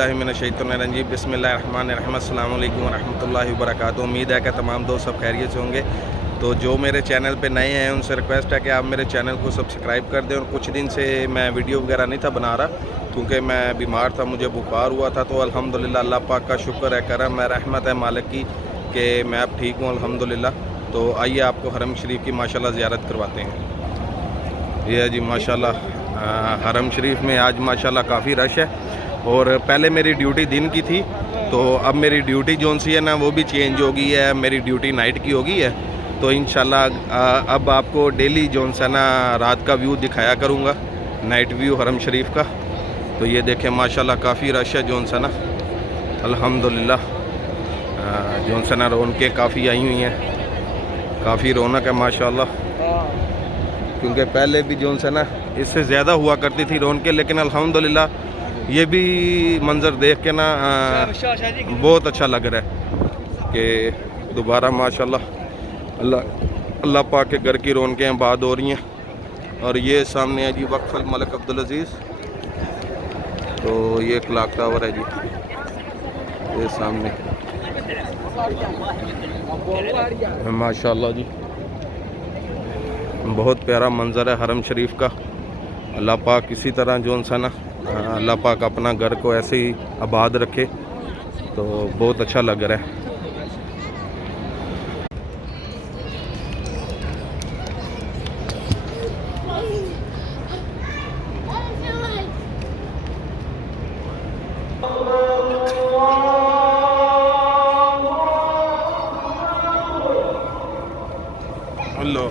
औज़ुबिल्लाहिमिनश्शैतानिर्रजीम बिस्मिल्लाहिर्रहमानिर्रहीम अस्सलामु अलैकुम वरहमतुल्लाहि वबरकातुहू। उम्मीद है कि तमाम दोस्त सब खैरियत से होंगे। तो जो मेरे चैनल पे नए हैं उनसे रिक्वेस्ट है कि आप मेरे चैनल को सब्सक्राइब कर दें। और कुछ दिन से मैं वीडियो वगैरह नहीं था बना रहा क्योंकि मैं बीमार था, मुझे बुखार हुआ था। तो अल्हम्दुलिल्लाह अल्लाह पाक का शुक्र है, करम है, रहमत है मालिक की कि मैं अब ठीक हूँ अल्हम्दुलिल्लाह। तो आइए आपको हरम शरीफ की माशाल्लाह ज़ियारत करवाते हैं। ये है जी माशाल्लाह हरम शरीफ में आज माशाल्लाह काफ़ी रश है। और पहले मेरी ड्यूटी दिन की थी, तो अब मेरी ड्यूटी जोन सी है ना वो भी चेंज हो गई है, मेरी ड्यूटी नाइट की हो गई है। तो इंशाल्लाह अब आपको डेली जोन सा ना रात का व्यू दिखाया करूँगा, नाइट व्यू हरम शरीफ का। तो ये देखें माशाल्लाह काफ़ी रश है जोन सा ना अल्हम्दुलिल्लाह। जोन सा ना रौनकें काफ़ी आई हुई हैं, काफ़ी रौनक है माशाल्लाह। क्योंकि पहले भी जोन सा ना इससे ज़्यादा हुआ करती थी रौनकें, लेकिन अल्हम्दुलिल्लाह ये भी मंज़र देख के ना बहुत अच्छा लग रहा है कि दोबारा माशाल्लाह अल्लाह पाक के घर की रौनकें आबाद हो रही हैं। और ये सामने है जी वक्फ अल मलिक अब्दुल अज़ीज़। तो ये क्लॉक टावर है जी, ये सामने माशाल्लाह जी बहुत प्यारा मंज़र है हरम शरीफ का। अल्लाह पाक इसी तरह जोन सा ना अल्लाह पाक अपना घर को ऐसे ही आबाद रखे, तो बहुत अच्छा लग रहा है। अल्लाह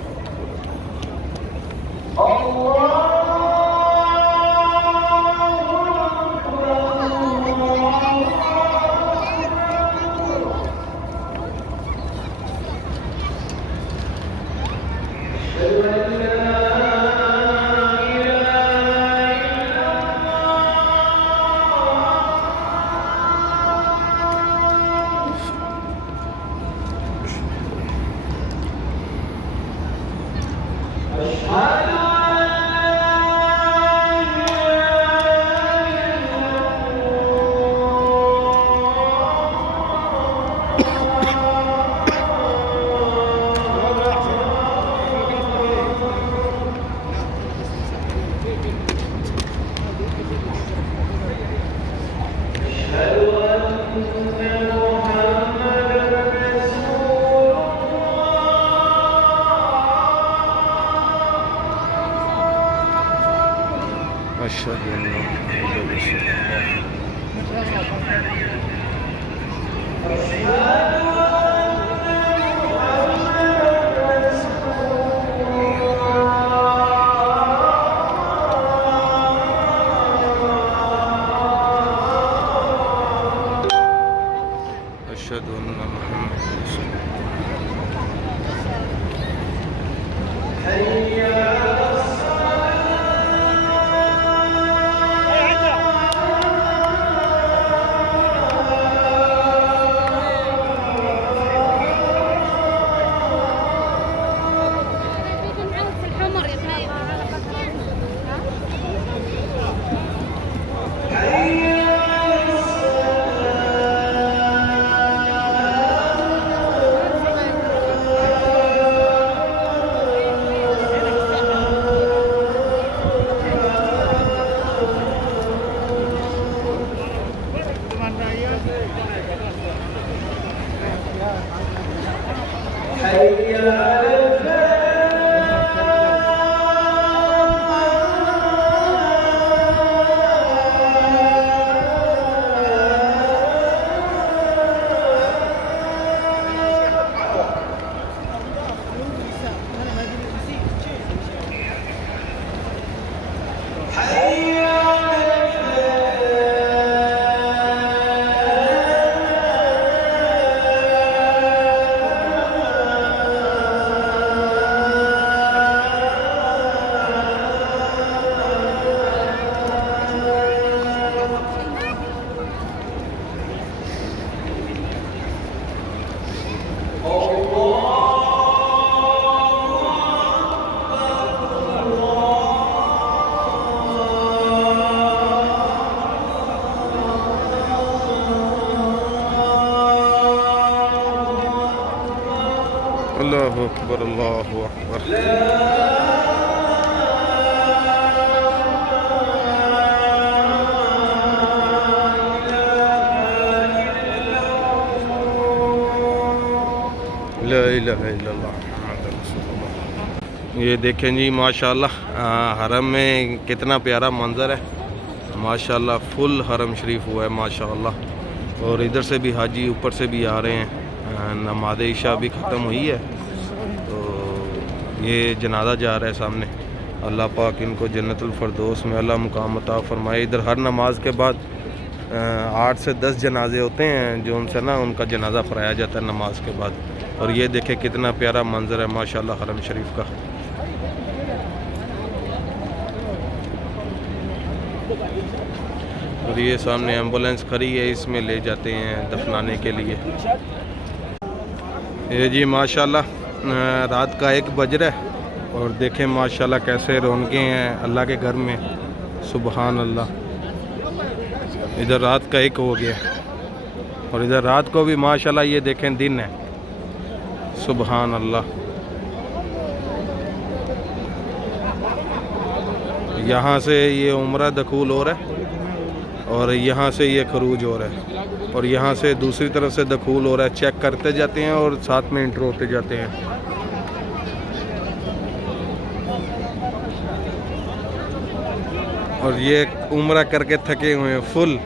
अशहदु अन्ना मुहम्मदन अशहदु अन्ना अल्लाहु अकबर, अल्लाहु अकबर। ला इलाहा इल्लल्लाह मुहम्मद रसूलुल्लाह। ये देखें जी माशाल्लाह, हरम में कितना प्यारा मंज़र है माशाल्लाह। फुल हरम शरीफ हुआ है माशाल्लाह। और इधर से भी हाजी ऊपर से भी आ रहे हैं। नमाज़ इशा भी ख़त्म हुई है, तो ये जनाजा जा रहा है सामने। अल्लाह पाक इनको जन्नतुल फरदौस में अल्लाह मुकाम अता फरमाए। इधर हर नमाज के बाद 8 से 10 जनाजे होते हैं जो उनसे ना उनका जनाजा पढ़ाया जाता है नमाज के बाद। और ये देखें कितना प्यारा मंज़र है माशाल्लाह हरम शरीफ का। और ये सामने एम्बुलेंस खड़ी है, इसमें ले जाते हैं दफनाने के लिए। ये जी माशाल्लाह रात का 1 बज रहा है और देखें माशाल्लाह कैसे रौनकें हैं अल्लाह के घर में। सुबहान अल्लाह। इधर रात का 1 हो गया और इधर रात को भी माशाल्लाह ये देखें दिन है। सुबहान अल्लाह। यहाँ से ये उम्रा दखूल हो रहा है और यहाँ से ये खरूज हो रहा है और यहाँ से दूसरी तरफ से दखूल हो रहा है। चेक करते जाते हैं और साथ में इंटर होते जाते हैं। और ये उम्रा करके थके हुए हैं फुल।